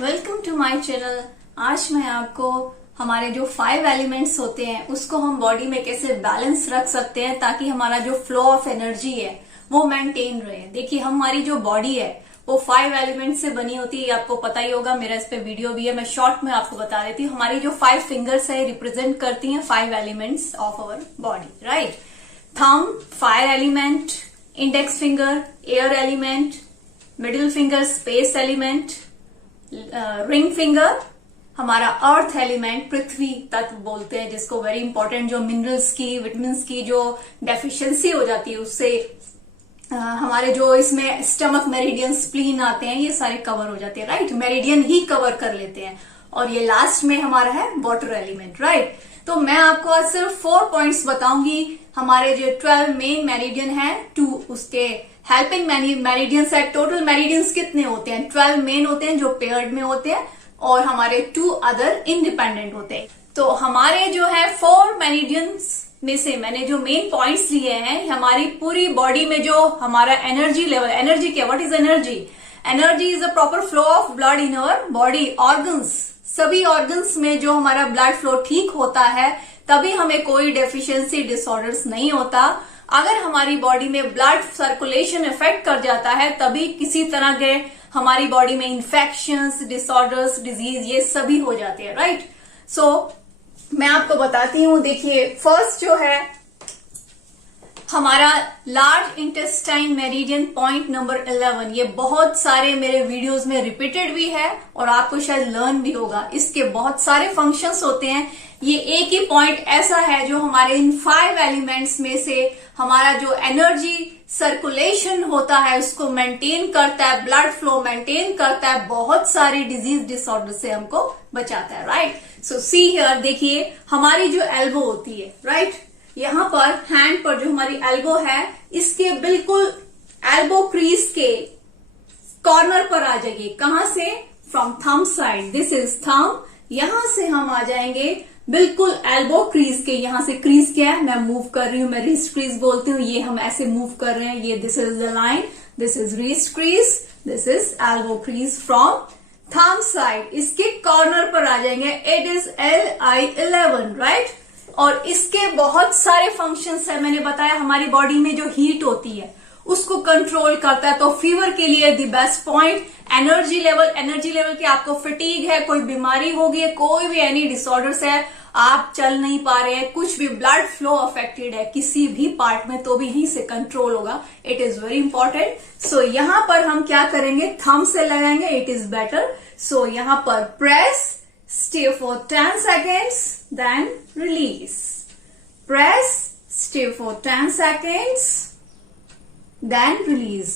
Welcome to my channel. आज मैं आपको हमारे जो 5 एलिमेंट्स होते हैं उसको हम बॉडी में कैसे बैलेंस रख सकते हैं ताकि हमारा जो फ्लो ऑफ एनर्जी है वो मेंटेन रहे। देखिए हमारी जो बॉडी है वो 5 एलिमेंट्स से बनी होती है, आपको पता ही होगा, मेरा इस पे वीडियो भी है, मैं शॉर्ट में आपको बता देती हूँ। हमारी जो 5 फिंगर्स है रिप्रेजेंट करती हैं 5 elements of our body, right. Thumb fire element, index finger air element, middle finger space element, ring finger हमारा अर्थ एलिमेंट, पृथ्वी तत्व बोलते हैं जिसको, वेरी इंपॉर्टेंट, जो मिनरल्स की विटामिन्स की जो डेफिशिएंसी हो जाती है उससे हमारे जो इसमें स्टमक मेरिडियन स्प्लीन आते हैं ये सारे कवर हो जाते हैं, राइट। मेरिडियन ही कवर कर लेते हैं। और ये लास्ट में हमारा है वाटर एलिमेंट, राइट। तो मैं आपको आज सिर्फ 4 पॉइंट्स बताऊंगी। हमारे जो 12 मेन मेरिडियन है, 2 उसके हेल्पिंग मेरिडियंस है। टोटल मेरिडियंस कितने होते हैं? 12 मेन होते हैं जो पेयर्ड में होते हैं और हमारे 2 अदर इंडिपेंडेंट होते हैं। तो हमारे जो है 4 मेरिडियंस में से मैंने जो मेन पॉइंट्स लिए हैं, हमारी पूरी बॉडी में जो हमारा एनर्जी लेवल, एनर्जी क्या, what is energy? Energy is a proper flow of blood in our body. Organs, सभी ऑर्गन्स में जो हमारा ब्लड फ्लो ठीक होता है तभी हमें कोई डेफिशिएंसी डिसऑर्डर्स नहीं होता। अगर हमारी बॉडी में ब्लड सर्कुलेशन इफेक्ट कर जाता है तभी किसी तरह के हमारी बॉडी में इंफेक्शंस, डिसऑर्डर्स, डिजीज ये सभी हो जाते हैं, राइट। सो मैं आपको बताती हूं। देखिए फर्स्ट जो है हमारा large intestine meridian, point number 11। ये बहुत सारे मेरे वीडियोस में रिपीटेड भी है और आपको शायद लर्न भी होगा। इसके बहुत सारे फंक्शंस होते हैं। ये एक ही पॉइंट ऐसा है जो हमारे इन 5 एलिमेंट्स में से हमारा जो एनर्जी सर्कुलेशन होता है उसको मेंटेन करता है, ब्लड फ्लो मेंटेन करता है, बहुत सारी डिजीज डिसऑर्डर से हमको बचाता है, राइट। सो सी हियर, देखिए हमारी जो एल्बो होती है, राइट, यहां पर हैंड पर जो हमारी एल्बो है इसके बिल्कुल एल्बो क्रीज के कॉर्नर पर आ जाइए। कहां से? From thumb side, this is thumb. यहां से हम आ जाएंगे बिल्कुल एल्बो क्रीज के। यहां से क्रीज क्या है, मैं मूव कर रही हूं, मैं रिस्ट क्रीज बोलती हूँ, ये हम ऐसे मूव कर रहे हैं, ये this is the line, this is wrist crease, this is elbow crease from thumb side. इसके कॉर्नर पर आ जाएंगे, इट इज LI11, राइट। और इसके बहुत सारे फंक्शंस है। मैंने बताया हमारी बॉडी में जो हीट होती है उसको कंट्रोल करता है। तो फीवर के लिए the best point. Energy level, energy level की आपको फटीग है, कोई बीमारी होगी है, कोई भी एनी डिसऑर्डर्स है, आप चल नहीं पा रहे हैं, कुछ भी ब्लड फ्लो अफेक्टेड है किसी भी पार्ट में, तो भी यहीं से कंट्रोल होगा। It is very important. So यहां पर हम क्या करेंगे, थंब से लगाएंगे, इट इज बेटर। सो यहां पर press, stay for 10 seconds, then release. Press, stay for 10 seconds, then release.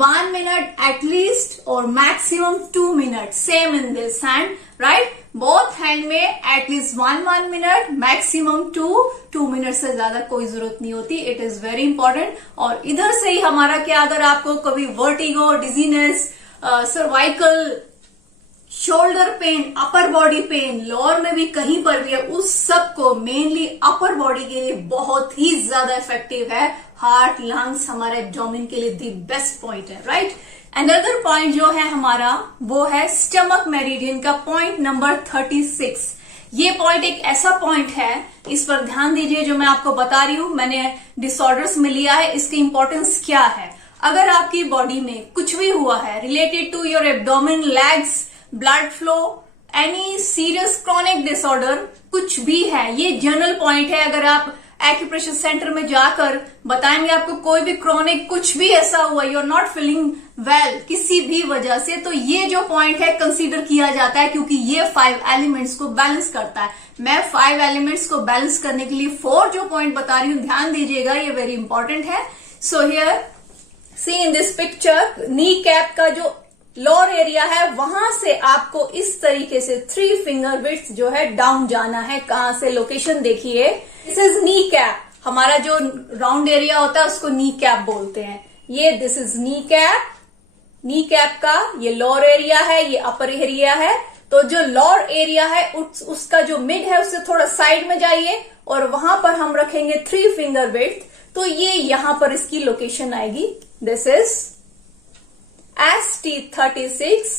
1 minute at least or maximum 2 minutes. Same in this hand, right? Both hand में at least 1 minute, maximum 2 minutes से ज्यादा कोई जरूरत नहीं होती। It is very important. और इधर से ही हमारा क्या, अगर आपको कभी vertigo, dizziness, cervical, shoulder pain, upper body pain, lower में भी कहीं पर भी है, उस सब को मेनली अपर बॉडी के लिए बहुत ही ज्यादा इफेक्टिव है। हार्ट, लंग्स, हमारे एब्डोमेन के लिए दी बेस्ट पॉइंट है, राइट। अनदर पॉइंट जो है हमारा वो है स्टमक मेरिडियन का, पॉइंट नंबर 36। ये पॉइंट एक ऐसा पॉइंट है, इस पर ध्यान दीजिए, जो मैं आपको बता रही हूं, मैंने डिसऑर्डर्स में लिया है। इसकी इंपॉर्टेंस क्या है? अगर आपकी बॉडी में कुछ भी हुआ है related to your abdomen, legs, blood flow, any serious chronic disorder, कुछ भी है, ये जनरल पॉइंट है। अगर आप एक्यूप्रेशर सेंटर में जाकर बताएंगे आपको कोई भी क्रॉनिक कुछ भी ऐसा हुआ, you are not feeling well किसी भी वजह से, तो ये जो पॉइंट है कंसीडर किया जाता है क्योंकि ये 5 एलिमेंट्स को बैलेंस करता है। मैं 5 एलिमेंट्स को बैलेंस करने के लिए 4 जो पॉइंट बता रही हूं, ध्यान दीजिएगा, ये वेरी इंपॉर्टेंट है। So here see in this picture, knee cap का जो लोअर एरिया है वहां से आपको इस तरीके से 3 फिंगर विड्थ जो है डाउन जाना है। कहां से? लोकेशन देखिए, दिस इज नी कैप। हमारा जो राउंड एरिया होता है उसको नी कैप बोलते हैं। ये this is knee cap, knee cap का ये लोअर एरिया है, ये अपर एरिया है। तो जो लोअर एरिया है उसका जो मिड है उससे थोड़ा साइड में जाइए और वहां पर हम रखेंगे 3 फिंगर विड्थ। तो ये यहां पर इसकी लोकेशन आएगी, this is ST36,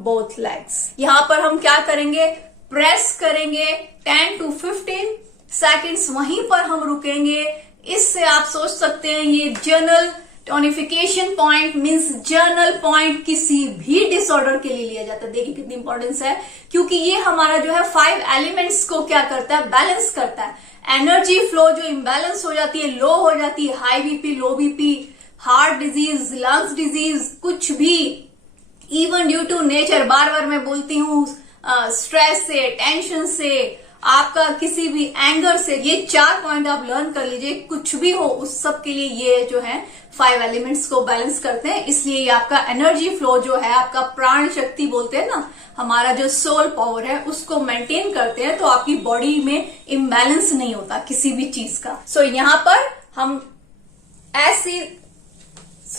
both legs. यहां पर हम क्या करेंगे, प्रेस करेंगे 10 to 15 सेकेंड्स, वहीं पर हम रुकेंगे। इससे आप सोच सकते हैं ये journal tonification point means general point किसी भी डिसऑर्डर के लिए लिया जाता है। देखिए कितनी इंपॉर्टेंस है, क्योंकि ये हमारा जो है 5 एलिमेंट्स को क्या करता है, बैलेंस करता है। एनर्जी फ्लो जो इम्बैलेंस हो जाती है, लो हो जाती है, हाई बीपी, लो BP, heart disease, lungs disease, कुछ भी, इवन ड्यू टू नेचर, बार बार मैं बोलती हूँ, स्ट्रेस से, टेंशन से, आपका किसी भी एंगर से, ये 4 पॉइंट आप लर्न कर लीजिए। कुछ भी हो उस सब के लिए ये जो है 5 एलिमेंट्स को बैलेंस करते हैं। इसलिए ये आपका एनर्जी फ्लो जो है, आपका प्राण शक्ति बोलते हैं ना, हमारा जो सोल पावर है, उसको मेंटेन करते हैं। तो आपकी बॉडी में इम्बैलेंस नहीं होता किसी भी चीज का। यहां पर हम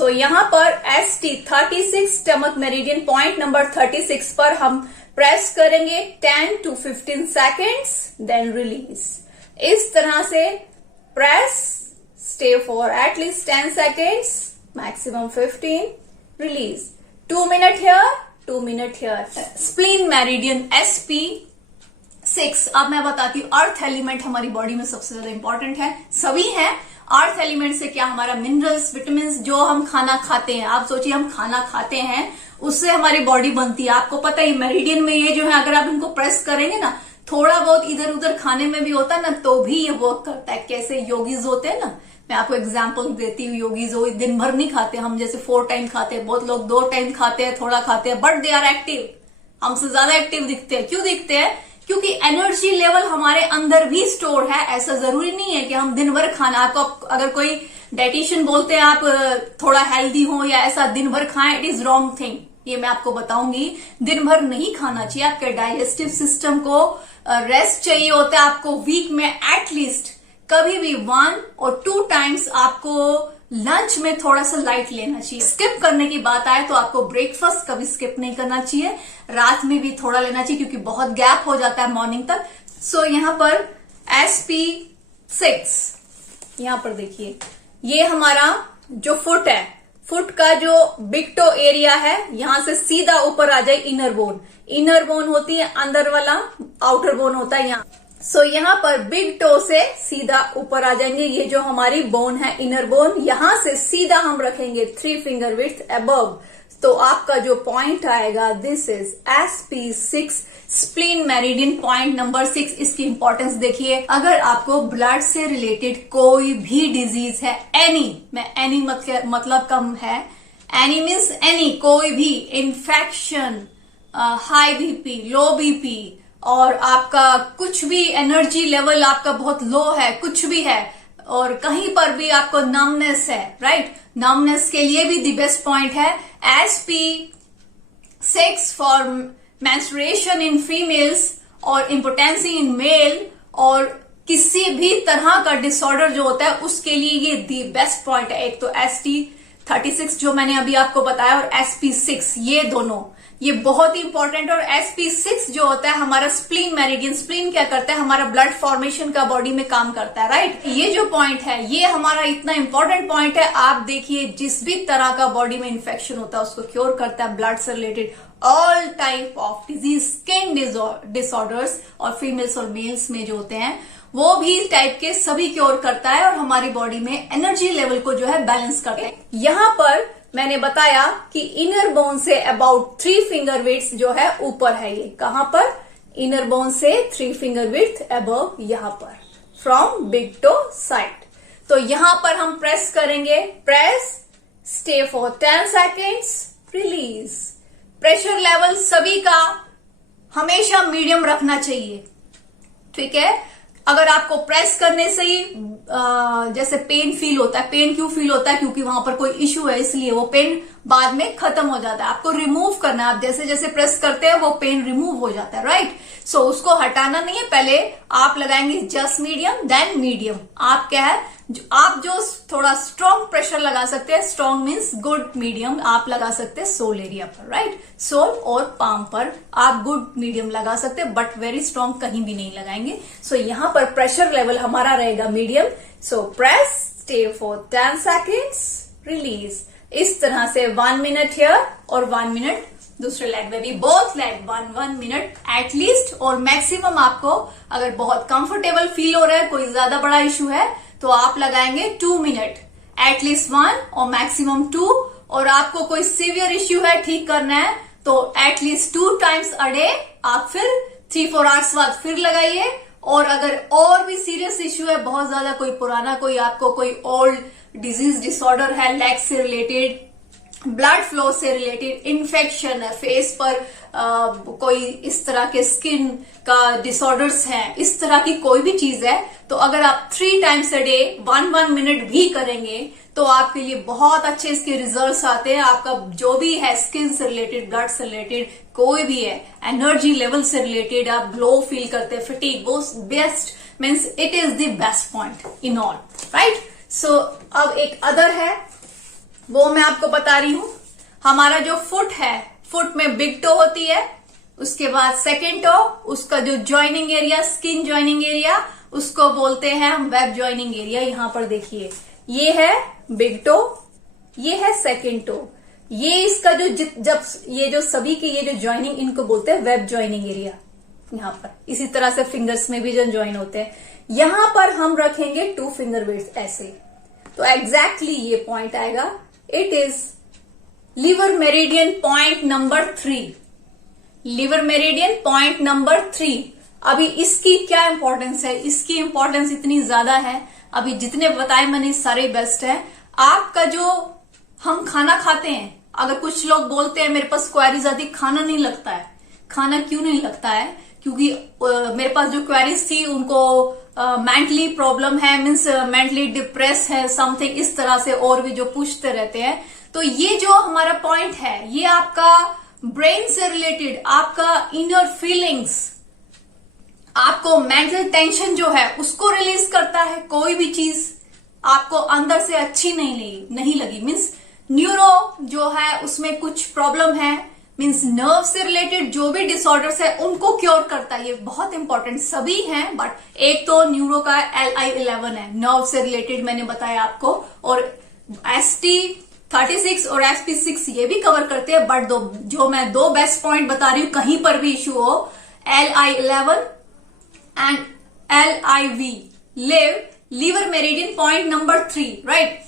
यहां पर ST 36 stomach meridian point number 36 पर हम प्रेस करेंगे 10 to 15 सेकेंड्स, देन रिलीज। इस तरह से press, stay for at least 10 seconds, maximum 15, release. 2 minute here, 2 minute here. Spleen meridian SP6। अब मैं बताती हूँ, अर्थ एलिमेंट हमारी बॉडी में सबसे ज्यादा इंपॉर्टेंट है, सभी है। अर्थ एलिमेंट से क्या, हमारा मिनरल्स, विटामिन, जो हम खाना खाते हैं, आप सोचिए हम खाना खाते हैं, उससे हमारी बॉडी बनती है। आपको पता है मेरिडियन में ये जो है, अगर आप इनको प्रेस करेंगे ना, थोड़ा बहुत इधर उधर खाने में भी होता है ना, तो भी ये वर्क करता है। कैसे, योगीज होते हैं ना, मैं आपको एग्जांपल देती हूँ। योगीज वो दिन भर नहीं खाते, हम जैसे 4 टाइम खाते हैं, बहुत लोग 2 टाइम खाते हैं, थोड़ा खाते हैं, बट दे आर एक्टिव, हमसे ज्यादा एक्टिव दिखते हैं। क्यों दिखते हैं? क्योंकि एनर्जी लेवल हमारे अंदर भी स्टोर है। ऐसा जरूरी नहीं है कि हम दिन भर खाना, आपको अगर कोई डाइटिशियन बोलते हैं आप थोड़ा हेल्दी हो या ऐसा दिन भर खाएं, इट इज रॉन्ग थिंग। ये मैं आपको बताऊंगी, दिन भर नहीं खाना चाहिए। आपके डाइजेस्टिव सिस्टम को रेस्ट चाहिए होता है। आपको वीक में एटलीस्ट कभी भी 1 और 2 टाइम्स आपको लंच में थोड़ा सा लाइट लेना चाहिए। स्किप करने की बात आए तो आपको ब्रेकफास्ट कभी स्किप नहीं करना चाहिए, रात में भी थोड़ा लेना चाहिए, क्योंकि बहुत गैप हो जाता है मॉर्निंग तक। यहां पर SP6, यहां पर देखिए, ये हमारा जो फुट है, फुट का जो बिग टो एरिया है, यहां से सीधा ऊपर आ जाए इनर बोन। इनर बोन होती है अंदर वाला, आउटर बोन होता है यहाँ। यहां पर बिग टो से सीधा ऊपर आ जाएंगे। ये जो हमारी बोन है, इनर बोन, यहां से सीधा हम रखेंगे 3 फिंगर विड्थ अबव। तो आपका जो पॉइंट आएगा, this is SP6 spleen meridian point number 6। इसकी इंपॉर्टेंस देखिए, अगर आपको ब्लड से रिलेटेड कोई भी डिजीज है, एनी मतलब कम है, एनी मीन्स एनी, कोई भी इन्फेक्शन, हाई बीपी, लो बीपी, और आपका कुछ भी एनर्जी लेवल आपका बहुत लो है, कुछ भी है, और कहीं पर भी आपको नमनेस है, राइट, नमनेस के लिए भी द बेस्ट पॉइंट है SP6 for menstruation in females और इम्पोटेंसी इन मेल, और किसी भी तरह का डिसऑर्डर जो होता है उसके लिए ये द बेस्ट पॉइंट है। एक तो ST 36 जो मैंने अभी आपको बताया, और SP6, ये दोनों ये बहुत ही इंपॉर्टेंट। और SP6 जो होता है हमारा स्प्लीन मेरिडियन, स्प्लीन क्या करता है, हमारा ब्लड फॉर्मेशन का बॉडी में काम करता है, राइट। ये जो पॉइंट है, ये हमारा इतना इंपॉर्टेंट पॉइंट है। आप देखिए, जिस भी तरह का बॉडी में इन्फेक्शन होता है उसको क्योर करता है, ब्लड से related all type of disease, skin disorders, और फीमेल्स और मेल्स में जो होते हैं वो भी टाइप के सभी क्योर करता है, और हमारी बॉडी में एनर्जी लेवल को जो है बैलेंस करता है। यहां पर मैंने बताया कि inner bone say about 3 finger width जो है ऊपर है। ये कहां पर, इनर बोन से 3 फिंगर विड्थ अबव, यहां पर फ्रॉम बिग टो साइड। तो यहां पर हम प्रेस करेंगे, press, stay for 10 seconds, release. Pressure level सभी का हमेशा मीडियम रखना चाहिए, ठीक है। अगर आपको प्रेस करने से ही जैसे पेन फील होता है, पेन क्यों फील होता है, क्योंकि वहां पर कोई इश्यू है, इसलिए वो पेन बाद में खत्म हो जाता है। आपको रिमूव करना है, आप जैसे जैसे प्रेस करते हैं वो पेन रिमूव हो जाता है, राइट। उसको हटाना नहीं है, पहले आप लगाएंगे जस्ट मीडियम, देन मीडियम। आप क्या है, आप जो थोड़ा स्ट्रॉन्ग प्रेशर लगा सकते हैं, स्ट्रॉन्ग मीन्स गुड मीडियम, आप लगा सकते हैं सोल एरिया पर, राइट, सोल और पाम पर आप गुड मीडियम लगा सकते हैं, बट वेरी स्ट्रॉन्ग कहीं भी नहीं लगाएंगे। यहां पर प्रेशर लेवल हमारा रहेगा medium. Press, stay for 10 seconds, release. इस तरह से 1 मिनट हियर और 1 मिनट दूसरे लेग में भी, बोथ लेग 1 मिनट एटलीस्ट। और मैक्सिमम आपको अगर बहुत कंफर्टेबल फील हो रहा है, कोई ज्यादा बड़ा इशू है, तो आप लगाएंगे 2 मिनट, एटलीस्ट 1 और मैक्सिमम 2। और आपको कोई सीवियर इश्यू है, ठीक करना है, तो एटलीस्ट 2 टाइम्स अ डे आप फिर 3-4 आवर्स बाद फिर लगाइए। और अगर और भी सीरियस इश्यू है, बहुत ज्यादा कोई पुराना, कोई आपको कोई ओल्ड डिजीज डिसऑर्डर है, लेग से रिलेटेड, ब्लड फ्लो से रिलेटेड, इन्फेक्शन है, फेस पर कोई इस तरह के स्किन का डिसऑर्डर्स हैं, इस तरह की कोई भी चीज है, तो अगर आप 3 टाइम्स अ डे 1 मिनट भी करेंगे तो आपके लिए बहुत अच्छे इसके रिजल्ट्स आते हैं। आपका जो भी है, स्किन से रिलेटेड, ब्लड से रिलेटेड, कोई भी है, एनर्जी लेवल से रिलेटेड, आप ग्लो फील करते हैं, फटीग, वो best means it is the best point in all, right. So अब एक अदर है, वो मैं आपको बता रही हूं। हमारा जो फुट है, फुट में बिग टो होती है, उसके बाद सेकेंड टो, उसका जो joining area, skin joining area, उसको बोलते हैं हम वेब ज्वाइनिंग एरिया। यहां पर देखिए, ये है बिग टो, ये है सेकेंड टो, ये इसका जो जब ये जो सभी के ये जो ज्वाइनिंग, इनको बोलते हैं वेब ज्वाइनिंग एरिया। यहां पर इसी तरह से फिंगर्स में भी जो ज्वाइन होते हैं, यहां पर हम रखेंगे 2 फिंगर विड्थ ऐसे, तो एग्जैक्टली ये पॉइंट आएगा। It is liver meridian point number 3, liver meridian point number 3। अभी इसकी क्या इंपॉर्टेंस है? इसकी इंपॉर्टेंस इतनी ज्यादा है, अभी जितने बताए मैंने सारे बेस्ट है। आपका जो हम खाना खाते हैं, अगर कुछ लोग बोलते हैं मेरे पास क्वेरीज आती, खाना नहीं लगता है, खाना क्यों नहीं लगता है? क्योंकि मेरे पास जो क्वेरीज थी उनको मेंटली प्रॉब्लम है, मीन्स मेंटली डिप्रेस है, समथिंग इस तरह से, और भी जो पूछते रहते हैं। तो ये जो हमारा पॉइंट है, ये आपका ब्रेन से रिलेटेड, आपका इनर फीलिंग्स, आपको मेंटल टेंशन जो है उसको रिलीज करता है। कोई भी चीज आपको अंदर से अच्छी नहीं लगी, मीन्स न्यूरो जो है उसमें कुछ प्रॉब्लम है, मीन्स नर्व से रिलेटेड जो भी डिसऑर्डर्स है उनको क्योर करता है। ये बहुत इंपॉर्टेंट, सभी हैं, बट एक तो न्यूरो का LI11 है, नर्व से रिलेटेड मैंने बताया आपको, और ST36 और SP6 ये भी कवर करते हैं। बट जो मैं 2 बेस्ट पॉइंट बता रही हूं, कहीं पर भी इश्यू हो, LI11 and LIV, liver meridian point number 3, right.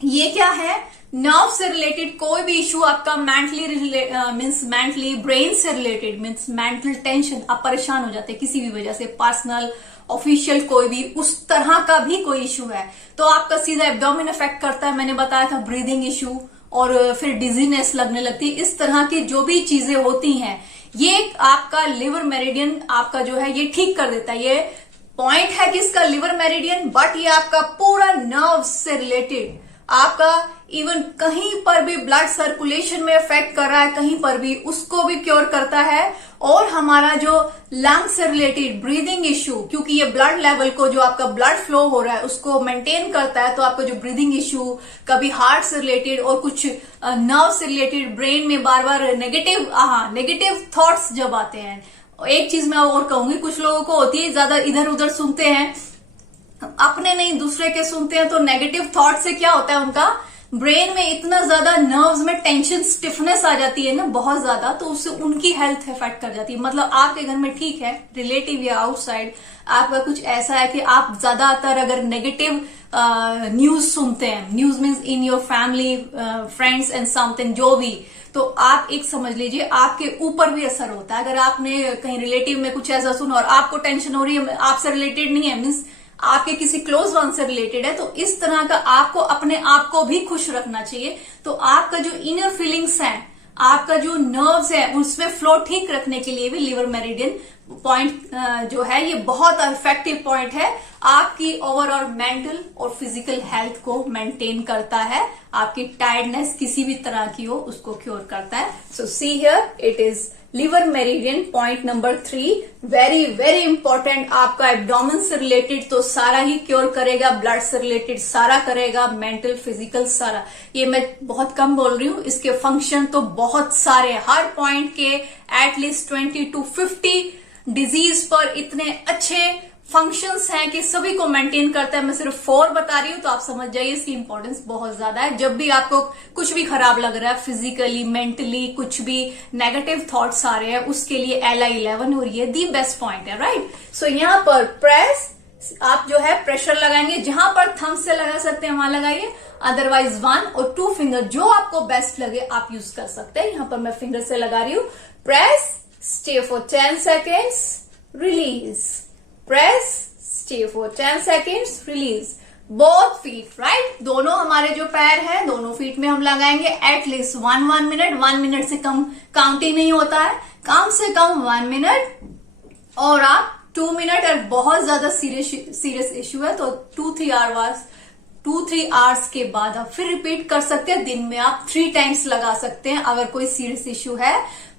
ये क्या है? नर्व से रिलेटेड कोई भी इशू आपका, मेंटली ब्रेन से रिलेटेड, मीन्स मेंटल टेंशन, आप परेशान हो जाते हैं किसी भी वजह से, पर्सनल, ऑफिशियल, कोई भी उस तरह का भी कोई इशू है, तो आपका सीधा एब्डोमेन अफेक्ट करता है। मैंने बताया था ब्रीदिंग इशू, और फिर डिजीनेस लगने लगती है, इस तरह की जो भी चीजें होती हैं, ये आपका लिवर मेरिडियन आपका जो है ये ठीक कर देता है। ये पॉइंट है किसका? लिवर मेरिडियन, बट ये आपका पूरा नर्व से रिलेटेड, आपका इवन कहीं पर भी ब्लड सर्कुलेशन में इफेक्ट कर रहा है, कहीं पर भी उसको भी क्योर करता है। और हमारा जो लंग से रिलेटेड ब्रीदिंग इश्यू, क्योंकि ये ब्लड लेवल को, जो आपका ब्लड फ्लो हो रहा है उसको मेंटेन करता है, तो आपका जो ब्रीदिंग इश्यू, कभी हार्ट से रिलेटेड और कुछ नर्व से रिलेटेड, ब्रेन में बार बार नेगेटिव थॉट्स जब आते हैं। एक चीज मैं और कहूंगी, कुछ लोगों को होती है ज्यादा इधर उधर सुनते हैं, अपने नहीं दूसरे के सुनते हैं, तो नेगेटिव थॉट से क्या होता है, उनका ब्रेन में इतना ज्यादा, नर्व्स में टेंशन, स्टिफनेस आ जाती है ना बहुत ज्यादा, तो उससे उनकी हेल्थ इफेक्ट कर जाती है। मतलब आपके घर में ठीक है, रिलेटिव या आउटसाइड आपका कुछ ऐसा है कि आप ज्यादातर अगर नेगेटिव न्यूज सुनते हैं, news means in your family, friends and something, जो भी, तो आप एक समझ लीजिए आपके ऊपर भी असर होता है। अगर आपने कहीं रिलेटिव में कुछ ऐसा सुना और आपको टेंशन हो रही है, आपसे रिलेटेड नहीं है, मीन्स आपके किसी क्लोज वन से रिलेटेड है, तो इस तरह का आपको अपने आप को भी खुश रखना चाहिए। तो आपका जो इनर फीलिंग्स है, आपका जो नर्व्स है, उसमें फ्लो ठीक रखने के लिए भी लिवर मेरिडियन पॉइंट जो है ये बहुत इफेक्टिव पॉइंट है। आपकी ओवरऑल मेंटल और फिजिकल हेल्थ को मेंटेन करता है, आपकी टायर्डनेस किसी भी तरह की हो उसको क्योर करता है। So see here, it is liver meridian point number 3, very very important. आपका एब्डोमेन से रिलेटेड तो सारा ही क्योर करेगा, ब्लड से रिलेटेड सारा करेगा, मेंटल फिजिकल सारा। ये मैं बहुत कम बोल रही हूं, इसके फंक्शन तो बहुत सारे, हर पॉइंट के एटलीस्ट 20 to 50 डिजीज पर इतने अच्छे फंक्शंस हैं कि सभी को मेंटेन करता है। मैं सिर्फ 4 बता रही हूं तो आप समझ जाइए इसकी इंपॉर्टेंस बहुत ज्यादा है। जब भी आपको कुछ भी खराब लग रहा है, फिजिकली, मेंटली, कुछ भी नेगेटिव थॉट्स आ रहे हैं, उसके लिए Li11 हो रही है दी बेस्ट पॉइंट है, राइट। सो यहाँ पर प्रेस, आप जो है प्रेशर लगाएंगे, जहां पर थंब से लगा सकते हैं वहां लगाइए, अदरवाइज 1 और 2 फिंगर जो आपको बेस्ट लगे आप यूज कर सकते हैं। यहां पर मैं फिंगर से लगा रही हूं। Press, stay for 10 seconds, release, press, stay for 10 seconds, release. Both feet, right, दोनों हमारे जो पैर हैं दोनों फीट में हम लगाएंगे एटलीस्ट 1 मिनट। 1 मिनट से कम काउंटिंग नहीं होता है, कम से कम 1 मिनट, और आप 2 मिनट, और बहुत ज्यादा सीरियस इश्यू है तो 2-3 आवर्स के बाद आप फिर रिपीट कर सकते हैं। दिन में आप 3 टाइम्स लगा सकते हैं। अगर कोई सीरियस इश्यू है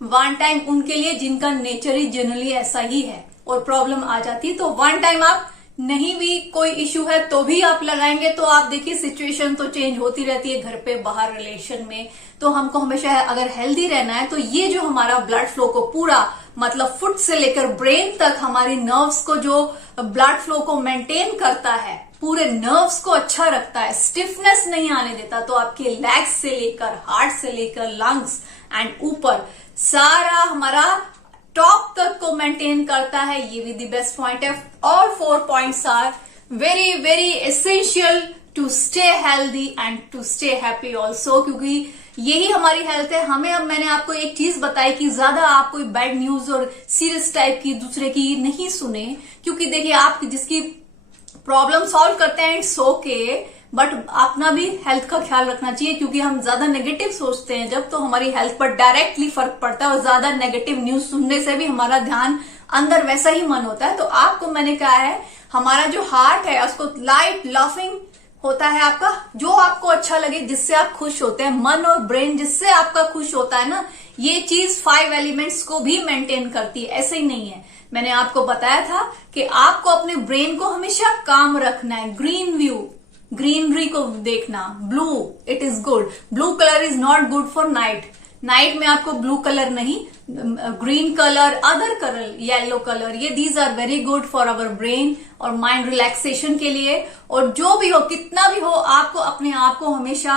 1 टाइम उनके लिए जिनका नेचर ही जनरली ऐसा ही है और प्रॉब्लम आ जाती है, तो 1 टाइम आप नहीं भी कोई इश्यू है तो भी आप लगाएंगे। तो आप देखिए सिचुएशन तो चेंज होती रहती है, घर पे, बाहर, रिलेशन में। तो हमको हमेशा अगर हेल्दी रहना है तो ये जो हमारा ब्लड फ्लो को पूरा, मतलब फुट से लेकर ब्रेन तक हमारी नर्व्स को जो ब्लड फ्लो को मेंटेन करता है, पूरे नर्व्स को अच्छा रखता है, स्टिफनेस नहीं आने देता, तो आपके लेग्स से लेकर, हार्ट से लेकर, लंग्स एंड ऊपर सारा हमारा टॉप तक को मेंटेन करता है। ये भी दी बेस्ट पॉइंट है। All 4 points are very very essential to stay healthy and to stay happy also, क्योंकि यही हमारी हेल्थ है। हमें, अब मैंने आपको एक चीज बताई कि ज्यादा आप कोई बैड न्यूज और सीरियस टाइप की दूसरे की नहीं सुने, क्योंकि देखिए आप जिसकी प्रॉब्लम सॉल्व करते हैं इट्स ओके, बट अपना भी हेल्थ का ख्याल रखना चाहिए, क्योंकि हम ज्यादा नेगेटिव सोचते हैं जब, तो हमारी हेल्थ पर डायरेक्टली फर्क पड़ता है। और ज्यादा नेगेटिव न्यूज सुनने से भी हमारा ध्यान अंदर वैसा ही मन होता है। तो आपको मैंने कहा है हमारा जो हार्ट है उसको लाइट लाफिंग होता है आपका, जो आपको अच्छा लगे, जिससे आप खुश होते हैं, मन और ब्रेन जिससे आपका खुश होता है ना, ये चीज 5 एलिमेंट्स को भी मेंटेन करती है। ऐसे ही नहीं है, मैंने आपको बताया था कि आपको अपने ब्रेन को हमेशा काम रखना है। ग्रीन व्यू, ग्रीनरी को देखना, blue, it is good, blue colour is not good for night, night में आपको ब्लू कलर नहीं, green colour, other colour, yellow colour, ये these are very good for our brain और माइंड रिलैक्सेशन के लिए। और जो भी हो, कितना भी हो, आपको अपने आप को हमेशा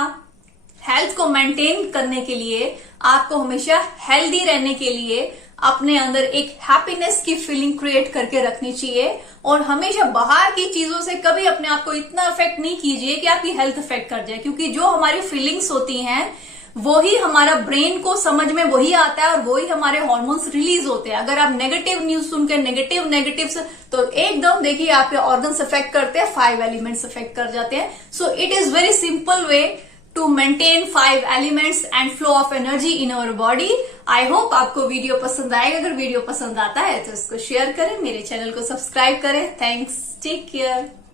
हेल्थ को मेंटेन करने के लिए, आपको हमेशा हेल्दी रहने के लिए अपने अंदर एक हैप्पीनेस की फीलिंग क्रिएट करके रखनी चाहिए। और हमेशा बाहर की चीजों से कभी अपने आप को इतना अफेक्ट नहीं कीजिए कि आपकी हेल्थ अफेक्ट कर जाए, क्योंकि जो हमारी फीलिंग्स होती हैं वही हमारा ब्रेन को समझ में वही आता है और वही हमारे हार्मोन्स रिलीज होते हैं। अगर आप नेगेटिव न्यूज सुन के नेगेटिव तो एकदम देखिए आपके ऑर्गन्स अफेक्ट करते हैं, 5 एलिमेंट्स अफेक्ट कर जाते हैं। So it is very simple way to maintain 5 elements and flow of energy in our body. I hope आपको वीडियो पसंद आएगा। अगर वीडियो पसंद आता है तो इसको शेयर करें, मेरे चैनल को सब्सक्राइब करें। Thanks, take care.